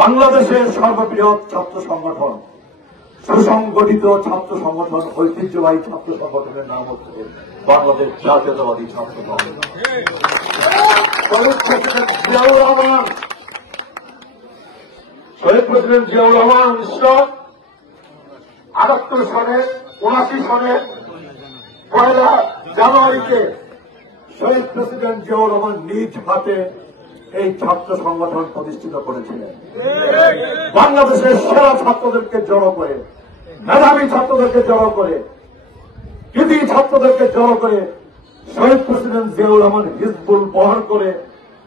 বাংলাদেশের সর্ববৃহৎ ছাত্র সংগঠন, সুসংগঠিত ছাত্র সংগঠন, ঐতিহ্যবাহী ছাত্র সংগঠনের নাম হচ্ছে বাংলাদেশ জাতীয়তাবাদী ছাত্র দল। শহীদ প্রেসিডেন্ট জিয়াউর রহমান 1978 সনে 79 সনে 1 জানুয়ারিতে শহীদ প্রেসিডেন্ট জিয়াউর রহমান নিজ হাতে এই ছাত্র সংগঠন প্রতিষ্ঠিত করেছিলেন। বাংলাদেশের সেরা ছাত্রদেরকে জড়ো করে, মেধাবী ছাত্রদেরকে জড়ো করে, কৃতি ছাত্রদেরকে জড়ো করে শহীদ প্রেসিডেন্ট জিয়াউর রহমান হিজবুল বহর করে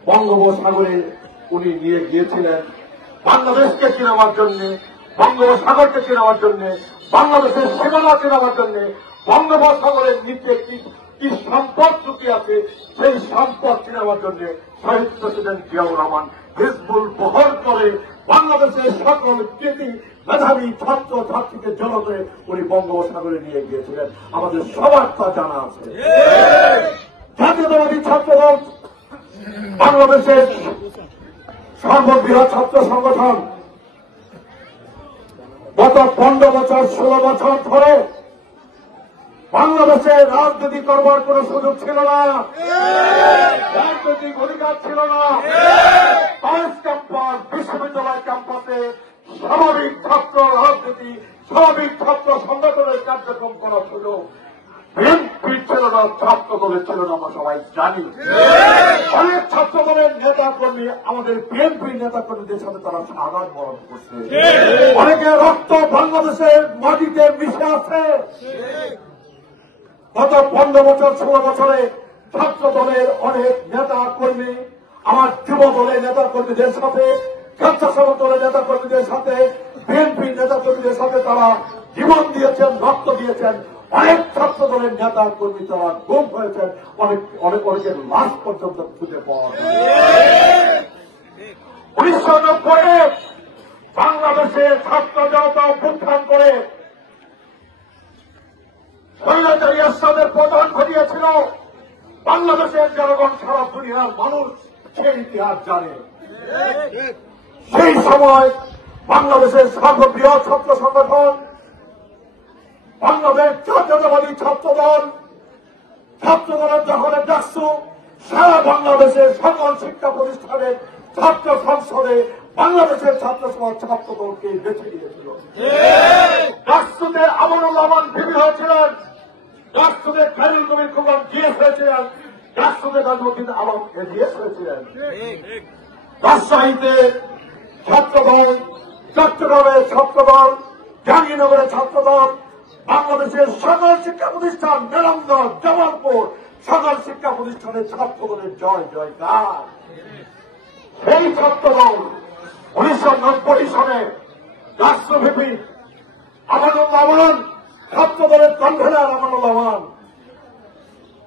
বঙ্গোপসাগরে উনি নিয়ে গিয়েছিলেন বাংলাদেশকে চেনাবার জন্য, বঙ্গোপসাগরকে চেনাবার জন্য, বাংলাদেশের সীমানা চেনাবার জন্য, বঙ্গোপসাগরের নিচে কি সম্পদ চুকি আছে সেই সম্পদ চেনাবার জন্য শহীদ প্রেসিডেন্ট জিয়াউর রহমান হিজবুল বহর করে বাংলাদেশের সকল কৃতি মেধাবী ছাত্র ছাত্রীকে জড়ো করে উনি বঙ্গোপসাগরে নিয়ে গিয়েছিলেন। আমাদের সবার তা জানা আছে। জাতীয়তাবাদী ছাত্রদল বাংলাদেশের সর্ববৃহৎ ছাত্র সংগঠন গত 15 বছর 16 বছর ধরে বাংলাদেশে রাজনীতি করবার কোন সুযোগ ছিল না, রাজনৈতিক অধিকার ছিল না। কলেজ ক্যাম্পাস, বিশ্ববিদ্যালয় ক্যাম্পাসে স্বাভাবিক ছাত্র রাজনীতি, স্বাভাবিক ছাত্র সংগঠনের কার্যক্রম করা ছিল। বিএনপি ছিল না, ছাত্র দলের ছিল না, আমরা সবাই জানি। অনেক ছাত্র দলের নেতা কর্মী আমাদের বিএনপির নেতা কর্মীদের সাথে তারা আঘাত বরণ করছে। অনেকের রক্ত বাংলাদেশের মাটিতে মিশে আছে। গত 15 বছর 16 বছরে ছাত্র দলের অনেক নেতা কর্মী আমার যুব দলের নেতা কর্মীদের সাথে, স্বেচ্ছাসেবক দলের নেতা কর্মীদের সাথে, বিএনপি নেতা কর্মীদের সাথে তারা জীবন দিয়েছেন, রক্ত দিয়েছেন। অনেক ছাত্র দলের নেতা কর্মী তারা গুম হয়েছেন, অনেকের লাশ পর্যন্ত খুঁজে পাওয়া যায়। 1990 বাংলাদেশে ছাত্র জনতা অভ্যুত্থান করে স্বৈরাচারী এরশাদের পতন ঘটিয়েছিল। বাংলাদেশের জনগণ সারা দুনিয়ার মানুষ সেই ইতিহাস জানে। সেই সময় বাংলাদেশের সর্ববৃহৎ ছাত্র সংগঠন বাংলাদেশ জাতীয়তাবাদী ছাত্র দল, ছাত্র দলের দখলে ডাকসু সারা বাংলাদেশের সকল শিক্ষা প্রতিষ্ঠানে, ছাত্র সংসদে বাংলাদেশের ছাত্র সমাজ ছাত্র দলকে বেছে নিয়েছিল। ডাকসুতে আমানুল রহমান ভিবি হয়েছিলেন, ডাকসুতে খায়রুল কবির খোকন জিএস হয়েছিলেন, ডাকসুতে নাজমুদ্দিন আলম এজিএস হয়েছিলেন। রাজশাহীতে ছাত্র দল, চট্টগ্রামের ছাত্র দল, জাহাঙ্গীরনগরের ছাত্র দল, বাংলাদেশের সকল শিক্ষা প্রতিষ্ঠান, মেলন্দর, জামালপুর সকল শিক্ষা প্রতিষ্ঠানের ছাত্র দলের জয় জয়কার। সেই ছাত্র দল 1990 সনে রাষ্ট্র ভিপি আমানুল রহমান, ছাত্র দলের কনভেনার আমানুল রহমান,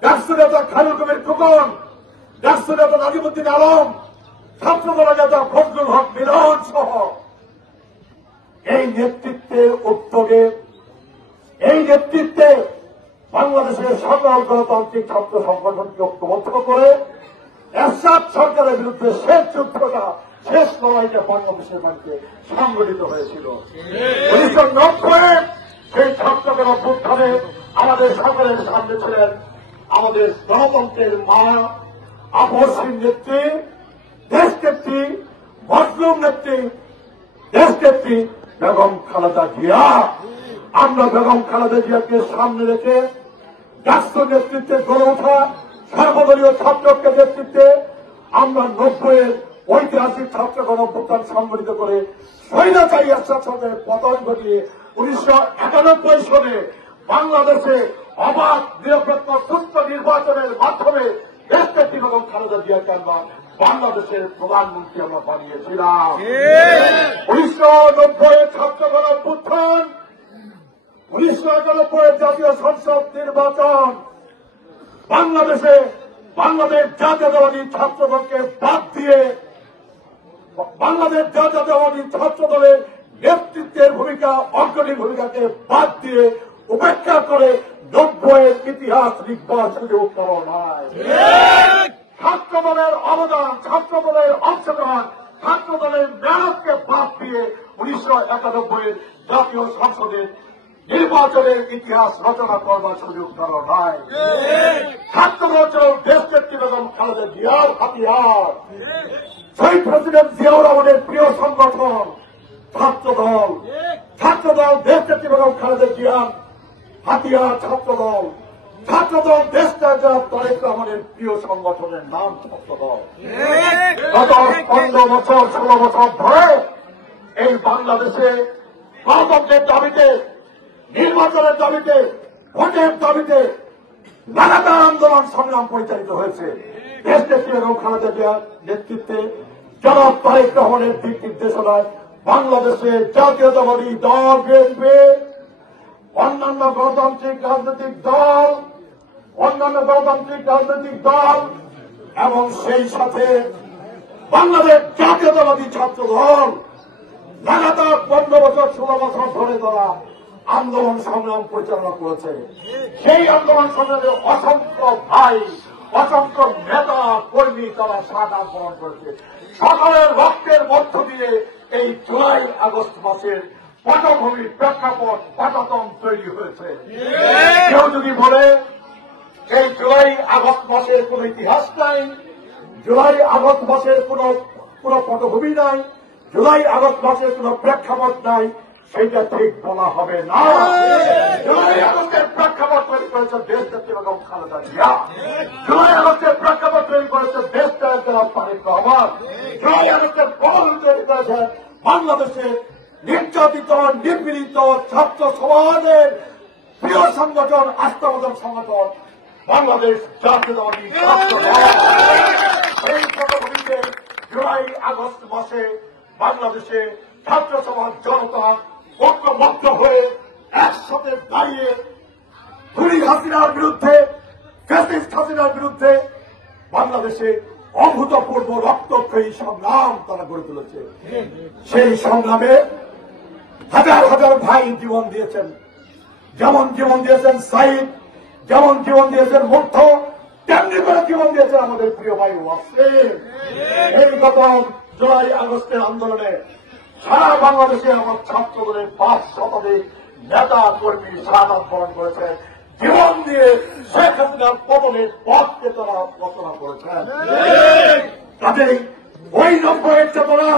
রাষ্ট্র নেতা খায়রুল কবির খোকন, রাষ্ট্র নেতা নাজিমুদ্দিন আলম, ছাত্র দলের নেতা ফজলুল হক মিলন সহ এই নেতৃত্বের উদ্যোগে, এই নেতৃত্বে বাংলাদেশের সকল গণতান্ত্রিক ছাত্র সংগঠনকে ঐক্যবদ্ধ করে এরশাদ সরকারের বিরুদ্ধে শেষ যুদ্ধটা, শেষ লড়াইটা বাংলাদেশের মাটিতে সংগঠিত হয়েছিল। 1990 সেই ছাত্রদের অভ্যুত্থানে আমাদের সকলের সামনে ছিলেন আমাদের গণতন্ত্রের মা, আপসহীন নেত্রী, দেশনেত্রী, মজলুম নেত্রী, দেশনেত্রী বেগম খালেদা জিয়া। আমরা বেগম খালেদা জিয়াকে সামনে রেখে রাষ্ট্র নেতৃত্বে গড়ে ওঠা সর্বদলীয় ছাত্রকে নেতৃত্বে আমরা 90-এর ঐতিহাসিক ছাত্র গণঅভ্যুত্থান সংগঠিত করে স্বৈরাচারী এরশাদ সরকারের পতন ঘটিয়ে 1991 সনে বাংলাদেশে অবাধ, নিরপেক্ষ, সুস্থ নির্বাচনের মাধ্যমে দেশনেত্রী বেগম খালেদা জিয়াকে আমরা বাংলাদেশের প্রধানমন্ত্রী আমরা বানিয়েছিলাম। 1990-এর ছাত্র গণঅভ্যুত্থান, 1991-এর জাতীয় সংসদ নির্বাচন, বাংলাদেশ জাতীয়তাবাদী ছাত্র দলকে বাদ দিয়ে, বাংলাদেশ জাতীয়তাবাদী ছাত্র দলের নেতৃত্বের ভূমিকা, অগ্রণী ভূমিকাকে বাদ দিয়ে উপেক্ষা করে 90-এর ইতিহাস লিখবার সুযোগ পাওয়া নাই। ছাত্র দলের অবদান, ছাত্র দলের অংশগ্রহণ, ছাত্র দলের মেহনতকে বাদ 1991 জাতীয় সংসদের নির্বাচনের ইতিহাস রচনা করবার সুযোগ কারো নাই। ছাত্রদল ছিল দেশ নেত্রী বেগম খালেদা জিয়ার হাতিয়ার। শহীদ প্রেসিডেন্ট জিয়াউর রহমানের প্রিয় সংগঠন ছাত্রদল। ছাত্রদল দেশ নেত্রী বেগম খালেদা জিয়ার হাতিয়ার ছাত্রদল। ছাত্রদল দেশটা যারা তারেক রহমানের প্রিয় সংগঠনের নাম ছাত্রদল। গত 15 বছর 16 বছর ধরে এই বাংলাদেশে গণতন্ত্রের দাবিতে, নির্বাচনের দাবিতে, ভোটের দাবিতে লাগাতার আন্দোলন সংগ্রাম পরিচালিত হয়েছে। দেশ নেত্রী বেগম খালেদা জিয়ার নেতৃত্বে জনাব তারেক রহমানের দিক নির্দেশনায় বাংলাদেশে জাতীয়তাবাদী দল বিএনপি, অন্যান্য গণতান্ত্রিক রাজনৈতিক দল এবং সেই সাথে বাংলাদেশ জাতীয়তাবাদী ছাত্র দল লাগাতার 15 বছর 16 বছর ধরে তারা আন্দোলন সংগ্রাম পরিচালনা করেছে। সেই আন্দোলন সংগ্রামে অসংখ্য ভাই, অসংখ্য নেতা কর্মী তারা শাহাদাত বরণ করেছে। সকলের রক্তের মধ্য দিয়ে এই জুলাই আগস্ট মাসের পটভূমির প্রেক্ষাপট পটতন তৈরি হয়েছে। কেউ যদি বলে এই জুলাই আগস্ট মাসের কোন ইতিহাস নাই, জুলাই আগস্ট মাসের কোন পটভূমি নাই, জুলাই আগস্ট মাসের কোন প্রেক্ষাপট নাই, সেইটা ঠিক বলা হবে না। জুলাই আগস্টের প্রেক্ষাপট তৈরি করেছে দেশ নেত্রী বেগম খালেদা জিয়া। জুলাই আগস্টের প্রেক্ষাপট তৈরি করেছে দেশটা জনাব তারেক রহমান। জুলাই আগস্টের প্রবল তৈরি করেছে বাংলাদেশের নির্যাতিত নিপীড়িত ছাত্র সমাজের প্রিয় সংগঠন, আস্থাভাজন সংগঠন বাংলাদেশ জাতীয়তাবাদী ছাত্র দল। এই পটভূমিতে জুলাই আগস্ট মাসে বাংলাদেশে ছাত্র সমাজ জনতা ঐক্যবদ্ধ হয়ে একসাথে দাঁড়িয়ে খুনি হাসিনার বিরুদ্ধে, ফ্যাসিস্ট হাসিনার বিরুদ্ধে বাংলাদেশে অভূতপূর্ব রক্তক্ষয়ী সংগ্রাম তারা গড়ে তুলেছে। সেই সংগ্রামে হাজার হাজার ভাই জীবন দিয়েছেন। যেমন জীবন দিয়েছেন সাইদ, যেমন জীবন দিয়েছেন মুগ্ধ, তেমনি করে জীবন দিয়েছেন আমাদের প্রিয় ভাই ওয়াসিম। এই গত জুলাই আগস্টের আন্দোলনে সারা বাংলাদেশে আমার ছাত্রদলের 5 শতাধিক নেতা কর্মী শাহাদাত বরণ করেছে। জীবন দিয়ে শেখ হাসিনার পতনের পথকে তারা রচনা করেছেন। কাজেই ওই 90-এর চেতনা,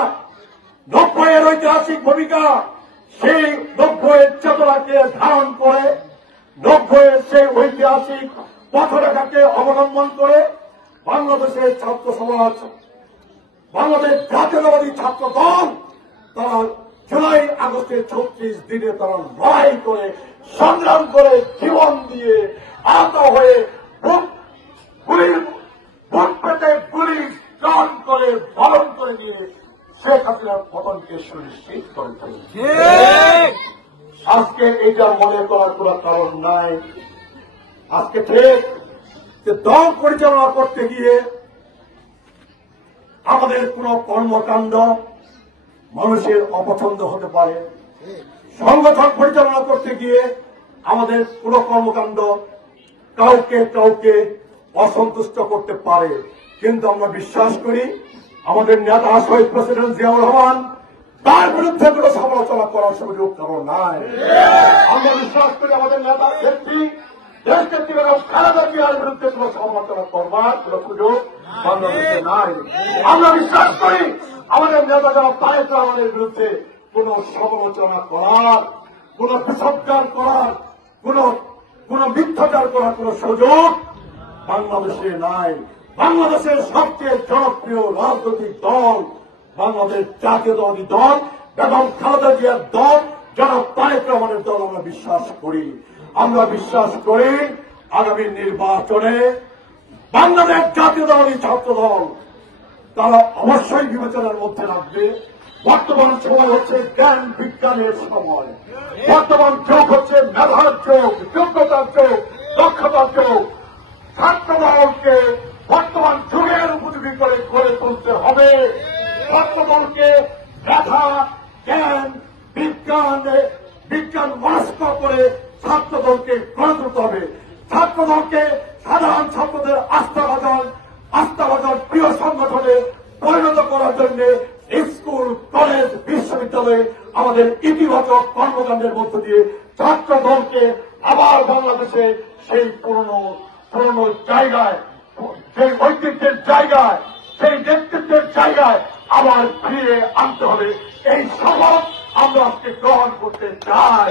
90-এর ঐতিহাসিক ভূমিকা, সেই 90-এর চেতনাকে ধারণ করে 90-এর সেই ঐতিহাসিক পথরেখাকে অবলম্বন করে বাংলাদেশের ছাত্র সমাজ, বাংলাদেশ জাতীয়তাবাদী ছাত্র দল তারা জুলাই আগস্টের 36 দিনে তারা লড়াই করে, সংগ্রাম করে, জীবন দিয়ে, আহত হয়ে, বুক পেতে গুলি চান করে, বরণ করে নিয়ে শেখ হাসিনার পতনকে সুনিশ্চিত করেছে। আজকে এটা মনে করার কোন কারণ নাই। আজকে ঠিক যে দল পরিচালনা করতে গিয়ে আমাদের কোন কর্মকাণ্ড মানুষের অপছন্দ হতে পারে, সংগঠন পরিচালনা করতে গিয়ে আমাদের কোন কর্মকাণ্ড কাউকে অসন্তুষ্ট করতে পারে, কিন্তু আমরা বিশ্বাস করি আমাদের নেতা শহীদ প্রেসিডেন্ট জিয়াউর রহমান, তার বিরুদ্ধে কোন সমালোচনা করার সুযোগ কারণ নাই। আমরা বিশ্বাস করি আমাদের নেতা নেত্রী দেশ নেত্রী বেগম খালেদা জিয়ার বিরুদ্ধে কোন সমালোচনা করবার কোন সুযোগ বাংলাদেশে নাই। আমরা বিশ্বাস করি আমাদের নেতা যারা তারেক রহমানের বিরুদ্ধে কোন সমালোচনা করার, কোন বিসর্জন করার, কোন মিথ্যাচার করার কোন সুযোগ বাংলাদেশে নাই। বাংলাদেশের সবচেয়ে জনপ্রিয় রাজনৈতিক দল বাংলাদেশ জাতীয়তাবাদী দল, বেগম খালেদা জিয়ার দল, জনাব তারেক রহমানের দল আমরা বিশ্বাস করি। আমরা বিশ্বাস করি আগামী নির্বাচনে বাংলাদেশ জাতীয়তাবাদী ছাত্র দল তারা অবশ্যই বিবেচনার মধ্যে রাখবে। বর্তমান সময় হচ্ছে জ্ঞান বিজ্ঞানের সময়, বর্তমান যুগ হচ্ছে মেধার যুগ, যোগ্যতার যুগ, দক্ষতার যুগ। ছাত্র দলকে বর্তমান যুগের উপযোগী করে গড়ে তুলতে হবে। ছাত্র দলকে মেধা, জ্ঞান, বিজ্ঞান মনস্ক করে ছাত্র দলকে গড়ে তুলতে হবে। ছাত্র দলকে সাধারণ ছাত্রদের আস্থাভাজন প্রিয় সংগঠনে পরিণত করার জন্য স্কুল, কলেজ, বিশ্ববিদ্যালয় বিশ্ববিদ্যালয়ে আমাদের ইতিবাচক কর্মকাণ্ডের মধ্য দিয়ে ছাত্র দলকে আবার বাংলাদেশে সেই পুরনো জায়গায়, সেই ঐতিহ্যের জায়গায়, সেই নেতৃত্বের জায়গায় আবার ফিরে আনতে হবে। এই শপথ আমরা আজকে গ্রহণ করতে চাই।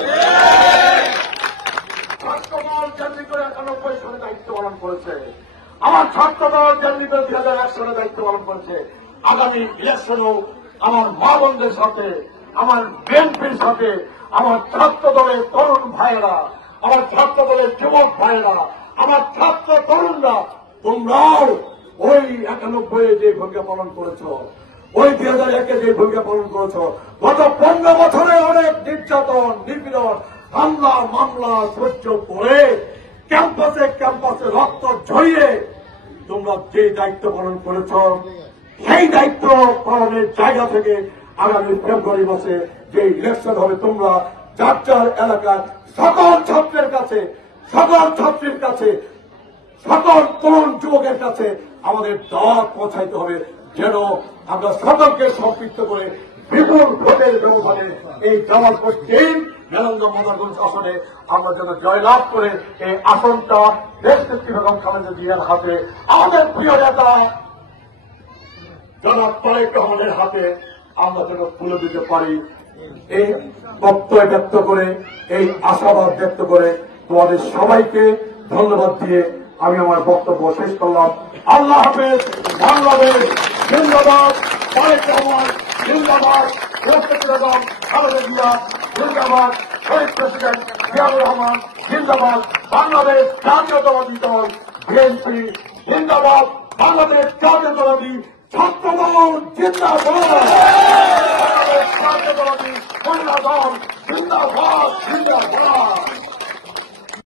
ছাত্রদল যেমনি করে 91 সালে দায়িত্ব পালন করেছে, আমার ছাত্রদল যেমনি করে 2001 সালে দায়িত্ব পালন করেছে, আগামী ইলেকশনেও আমার মা বোনদের সাথে, আমার বিএনপির সাথে, আমার ছাত্র দলের তরুণ ভাইয়েরা, আমার ছাত্র দলের যুবক ভাইয়েরা, আমার ছাত্র তরুণরা, তোমরাও ওই 91 যে ভূমিকা পালন করেছ, ওই 2001 যে ভূমিকা পালন করেছ, গত 15 বছরে অনেক নির্যাতন, নিপীড়ন, হামলা মামলা সহ্য করে ক্যাম্পাসে রক্ত ঝরিয়ে তোমরা যে দায়িত্ব পালন করেছ, সেই দায়িত্ব পালনের জায়গা থেকে আগামী ফেব্রুয়ারি মাসে যে ইলেকশন হবে, তোমরা যার যার এলাকার সকল ছাত্রের কাছে, সকল ছাত্রীর কাছে, সকল তরুণ যুবকের কাছে আমাদের দাওয়াত পৌঁছাইতে হবে, যেন আমরা সকলকে সম্পৃক্ত করে বিপুল ভোটের ব্যবধানে এই জামালপুর টিম মেলন্দ মদারগঞ্জ আসনে আমরা যেন জয়লাভ করে এই আসনটা দেশনেত্রী বেগম খালেদা জিয়ার হাতে, আমাদের প্রিয় নেতা জনাব তারেক রহমানের হাতে আমরা যেন তুলে দিতে পারি। এই বক্তব্য ব্যক্ত করে, এই আশাবাদ ব্যক্ত করে তোমাদের সবাইকে ধন্যবাদ দিয়ে আমি আমার বক্তব্য শেষ করলাম। আল্লাহ হাফেজ। বাংলাদেশ জিন্দাবাদ, তারেক রহমান জিন্দাবাদ, দেশনেত্রী বেগম খালেদা জিয়া জিন্দাবাদ, শহীদ প্রেসিডেন্ট জিয়াউর রহমান জিন্দাবাদ, বাংলাদেশ জাতীয়তাবাদী দল বিএনপি জিন্দাবাদ, বাংলাদেশ জাতীয়তাবাদী ছাত্র দল জিন্দাবাদ, বাংলাদেশ জাতীয়তাবাদী মহিলা দল জিন্দাবাদ জিন্দাবাদ।